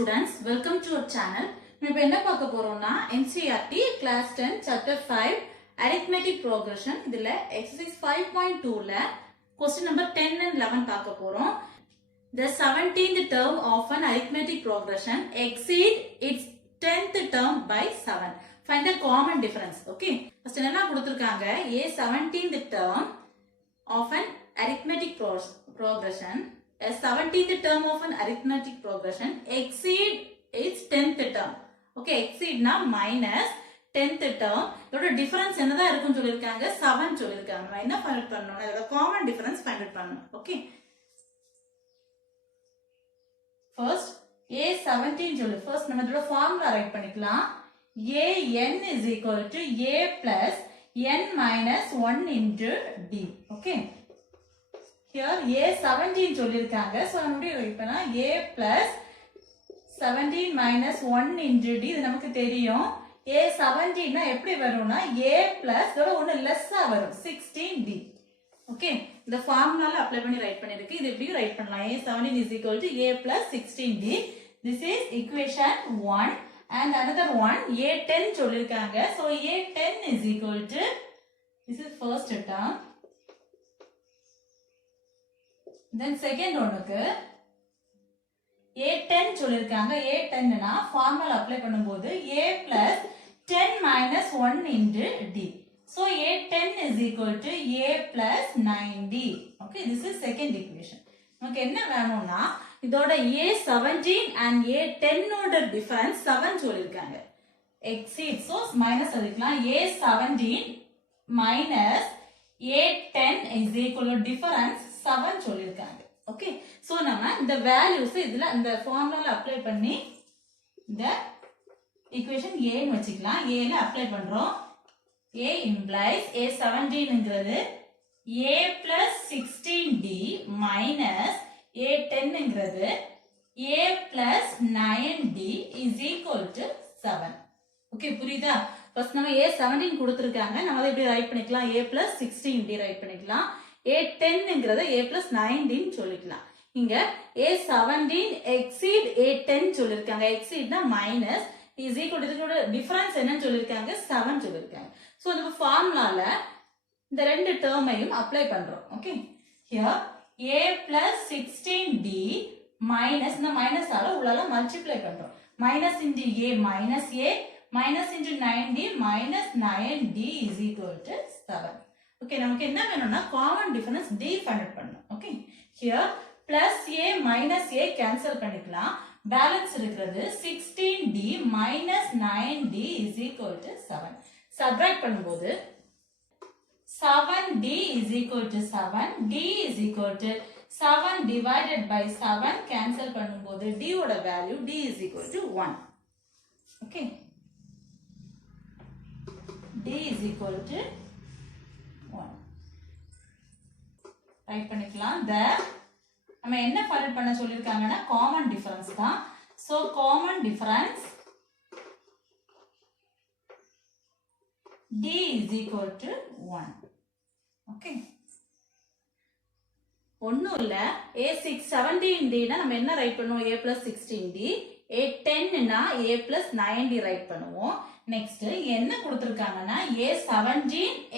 students, welcome to our channel. நம்ம என்ன பார்க்க போறோம்னா Ncert class 10 chapter 5 arithmetic progression இதுல exercise 5.2ல question number 10 and 11 பார்க்க போறோம். The 17th term of an arithmetic progression exceed its 10th term by 7. Find the common difference. Okay. First என்ன கொடுத்திருக்காங்க? A 17th term of an arithmetic progression, a 17th term of an arithmetic progression exceed its 10th term. Okay, exceed na minus 10th term. இதோட difference என்னதா இருக்குன்னு சொல்லிருக்காங்க? 7 சொல்லிருக்காங்க. நம்ம என்ன find out பண்ணனும்? இதோட common difference find out பண்ணனும். Okay. First A17 சொல்லு. First நம்ம இதோட formula write பண்ணிக்கலாம். AN is equal to A plus n minus 1 into D. Okay. Here A17 சொல்லிருக்காங்க. So நம்ம எப்படி ரைட் பண்ணா A plus 17 minus 1 into D இது நமக்கு தெரியும். A17 னா எப்படி வரும்னா A plus இதோட ஒன்னு லெஸ்ஸா வரும் 16D. Okay. இந்த ஃபார்முலால அப்ளை பண்ணி ரைட் பண்ணிருக்கு. இது எப்படி ரைட் பண்ணலாம்? A17 is equal to A plus 16D. This is equation 1 and another one A10 சொல்லிருக்காங்க. So A10 is equal to, this is first term. Then second ஒன்னுக்கு A10 சொல்லிருக்காங்க. A10 னா ஃபார்முலா அப்ளை பண்ணும்போது A plus 10 minus 1 into D. So A10 is equal to A plus 9D. Okay, this is second equation. நமக்கு என்ன வேணும்னா இதோட A17 and A10 ஓட difference 7 சொல்லிருக்காங்க. Exceed, so minus எடுக்கலாம். A17 minus A10 is equal to difference 7 சொல்லிருக்காங்க. Okay, so நம்ம இந்த values இதுல இந்த ஃபார்முலால அப்ளை பண்ணி இந்த equation A ன்னு வச்சுக்கலாம். A ல அப்ளை பண்றோம். A implies A17 ங்கிறது A plus 16D minus A10 ங்கிறது A plus 9D is equal to 7. Okay, புரியுதா? ஃபர்ஸ்ட் நம்ம A17 கொடுத்திருக்காங்க. நம்ம அதை இப்படி ரைட் பண்ணிக்கலாம். A plus 16D ரைட் பண்ணிக்கலாம். A10 ங்கிறத A plus 9D ன்னு சொல்லிக்கலாம். இங்க A17 exceed A10 சொல்லிருக்காங்க. exceed னா minus is equal to இதோட டிஃபரன்ஸ் என்னன்னு சொல்லிருக்காங்க? 7 சொல்லிருக்காங்க. சோ இந்த ஃபார்முலால இந்த ரெண்டு டேர்மையும் அப்ளை பண்றோம். Okay, here A plus 16D minus இந்த மைனஸ் ஆல உள்ளால மல்டிப்ளை பண்றோம். minus into A minus into 9D minus 9D is equal to 7. Okay, நமக்கு என்ன வேணும்னா common difference D find out பண்ணனும். Okay, here plus A minus A cancel பண்ணிக்கலாம். Balance இருக்கிறது 16D minus 9D is equal to 7. Subtract பண்ணும்போது 7D is equal to 7, D is equal to 7 divided by 7 cancel பண்ணும்போது D ஓட value D is equal to 1. Okay, D is equal to 1. Right பண்ணிக்கலாம். நம்ம என்ன find பண்ண சொல்லிருக்காங்கன்னா common difference தான். So common difference D is equal to 1. Okay, ஒண்ணும் இல்ல. A17D னா நம்ம என்ன ரைட் பண்ணுவோம்? A plus 16D. A10 னா A plus 9D ரைட் பண்ணுவோம். நெக்ஸ்ட் என்ன கொடுத்திருக்காங்கன்னா A17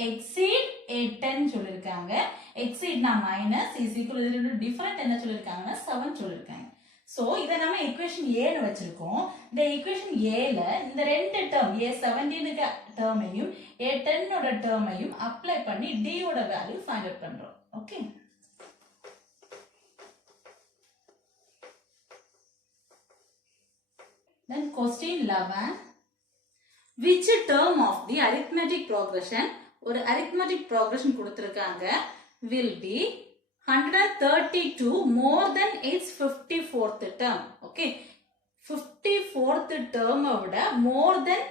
exceed A10 சொல்லிருக்காங்க. exceed னா minus is equal to இதோட டிஃபரண்ட் என்ன சொல்லிருக்காங்கன்னா 7 சொல்லிருக்காங்க. சோ இத நம்ம ஈக்குவேஷன் A ன்னு வச்சிருக்கோம். இந்த ஈக்குவேஷன் A ல இந்த ரெண்டு டேர்ம் A17 க்கு டேர்மையும் A10 ஓட டேர்மையும் அப்ளை பண்ணி D ஓட வேல்யூ ஃபைண்ட் அவுட் பண்றோம். Okay, then question 11, which term of the arithmetic progression ஒரு arithmetic progression கொடுத்திருக்காங்க will be 132 more than its 54th term. Okay, 54th term விட more than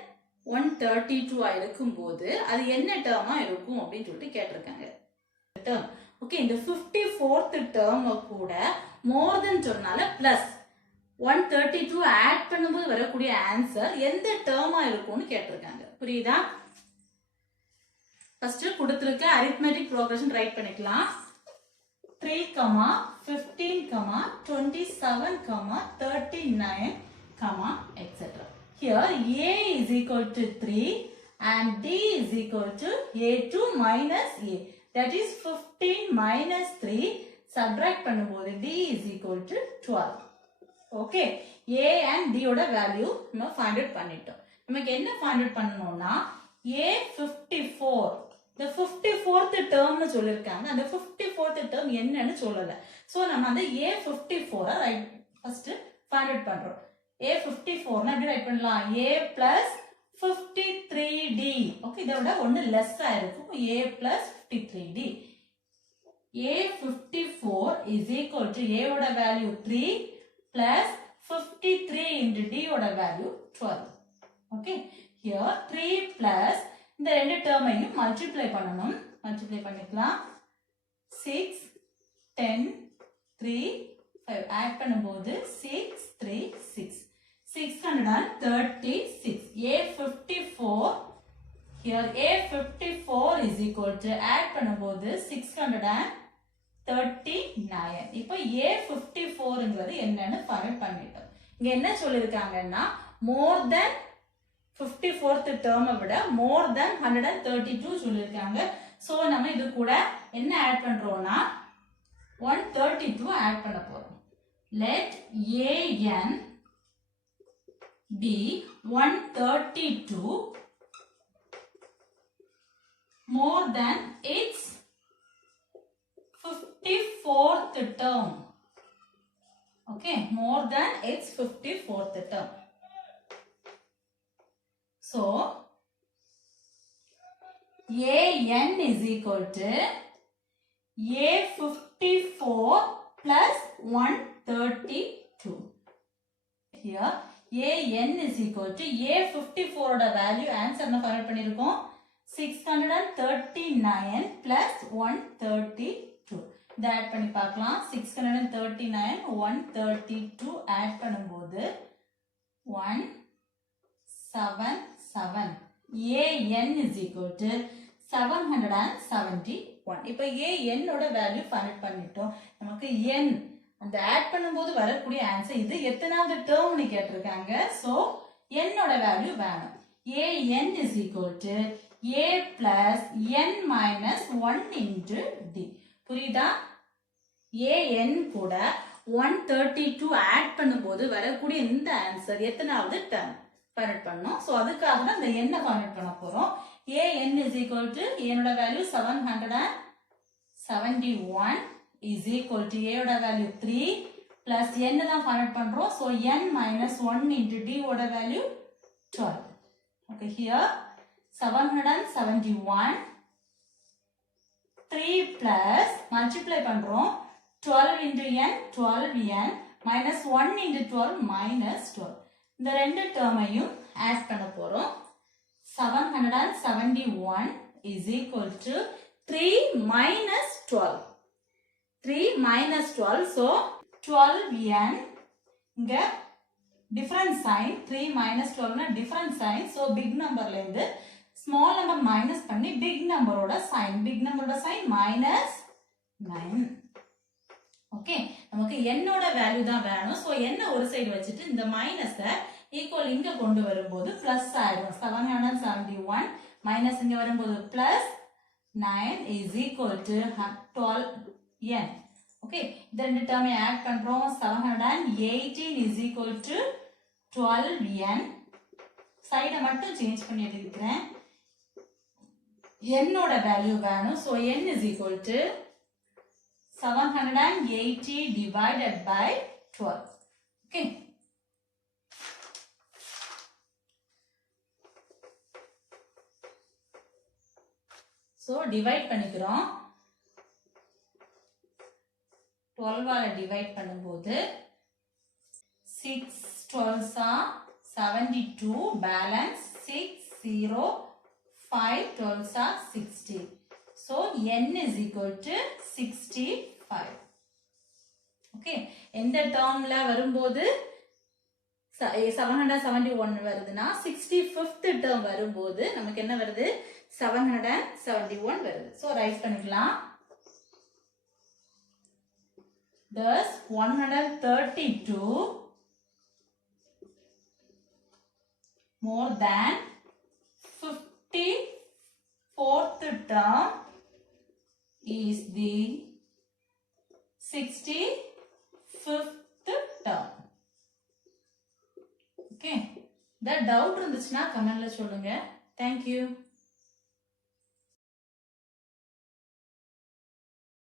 132 இருக்கும்போது அது என்ன டேர்மா இருக்கும் அப்படின்னு சொல்லிட்டு கேட்டிருக்காங்க. term. Okay, இந்த 54th term கூட more than சொன்னால plus 132 ஆட் பண்ணும்போது வரக்கூடிய ஆன்சர் எந்த டேர்மா இருக்கும்னு கேட்டிருக்காங்க. புரியுதா? ஃபர்ஸ்ட் கொடுத்திருக்க arithmetic progression ரைட் பண்ணிக்கலாம். 3, 15, 27, 39 comma, etc. Here A is equal to 3 and D is equal to A2 minus A. That is 15 minus 3. Subtract பண்ணும்போது D is equal to 12. Okay. A and D ஓட value நம்ம find out பண்ணிட்டோம். நமக்கு என்ன find out பண்ணணும்னா A54. The 54th term னு சொல்லிருக்காங்க. அந்த 54th term என்னன்னு சொல்லல. So நம்ம அந்த A54 right first find out பண்றோம். A54 னா எப்படி ரைட் பண்ணலாம்? A plus 53D. Okay, இதை விட ஒன்னு less இருக்கும். A plus 53D. A54 is equal to A ஓட value 3 plus 53 into D ஓட value 12. Okay, here 3 plus இந்த ரெண்டு டேர்மையும் மல்டிப்ளை பண்ணணும். மல்டிப்ளை பண்ணிக்கலாம். 6, 10, 3, 5 ஆட் பண்ணும்போது 6, 3, 6. 636. A54. Here A54 is equal to add பண்ணும்போது 639. இப்போ A54ங்கிறது என்னன்னு find பண்ணிட்டோம். இங்க என்ன சொல்லிருக்காங்கன்னா more than 54th term விட more than 132 சொல்லிருக்காங்க. சோ நம்ம இது கூட என்ன ஆட் பண்றோம்னா 132 ஆட் பண்ண போறோம். Let AN be 132 more than its 54th term. Okay, more than its 54th term. So, AN is equal to A54 plus 132. Here, AN is equal to A54 oda value answer na find பண்ணிருக்கோம் 639 plus 132. இத add பண்ணி பார்க்கலாம். 639 132 add பண்ணும்போது 177. AN is equal to 771. இப்போ AN ஓட value find பண்ணிட்டோம். நமக்கு n அந்த ஆட் பண்ணும்போது வரக்கூடிய ஆன்சர் இது எத்தனாவது டேர்ம்னு கேட்டிருக்காங்க. சோ n ஓட வேல்யூ வேணும். AN is equal to A plus n minus 1 into D. புரியுதா? AN கூட 132 ஆட் பண்ணும்போது வரக்கூடிய இந்த ஆன்சர் எத்தனாவது டேர்ம் find பண்ணோம். சோ அதுக்காக தான் இந்த n find பண்ண போறோம். AN is equal to A ஓட value 771 is equal to A ஓட வேல்யூ 3 plus n தான் find பண்றோம். So n minus 1 into D ஓட value 12. Okay, here 771 3 plus multiply பண்றோம் 12 into n 12n minus 1 into 12 minus 12. இந்த ரெண்டு டேர்மையும் ஆட் பண்ண போறோம். 771 is equal to 3 minus 12. 3 minus 12, so 12n. இங்க different sign. 3 minus 12 na different sign. So big number ல இருந்து small number minus பண்ணி big number ஓட sign. Big number ஓட sign minus 9. Okay, நமக்கு n ஓட வேல்யூ தான் வேணும். So n ஒரு சைடு வச்சிட்டு இந்த மைனஸ ஈக்குவல் இங்க கொண்டு வரும்போது பிளஸ் ஆயிடும். 771 மைனஸ் இங்க வரும்போது plus 9 is equal to 12n. Okay, இந்த ரெண்டு டேர்மை ஆட் பண்றோம். 718 is equal to 12n. சைட மட்டும் சேஞ்ச் பண்ணி எழுதிக்கிறேன். n ஓட வேல்யூ வேணும். So n is equal to 780 divided by 12. Okay. So divide பண்ணிக்கிறோம். 12 ஆல டிவைட் பண்ணும்போது 6 12s are 72 balance 6 0 5 12s are 60. So n is equal to 65. Okay, எந்த டேர்ம்ல வரும்போது 771 வருதுன்னா 65th டேர்ம் வரும்போது நமக்கு என்ன வருது 771 வருது. So ரைட் பண்ணிக்கலாம். Thus 132 more than 54th term is the 65th term. Okay. The doubt இருந்துச்சுனா கமெண்ட்ல சொல்லுங்க. Thank you.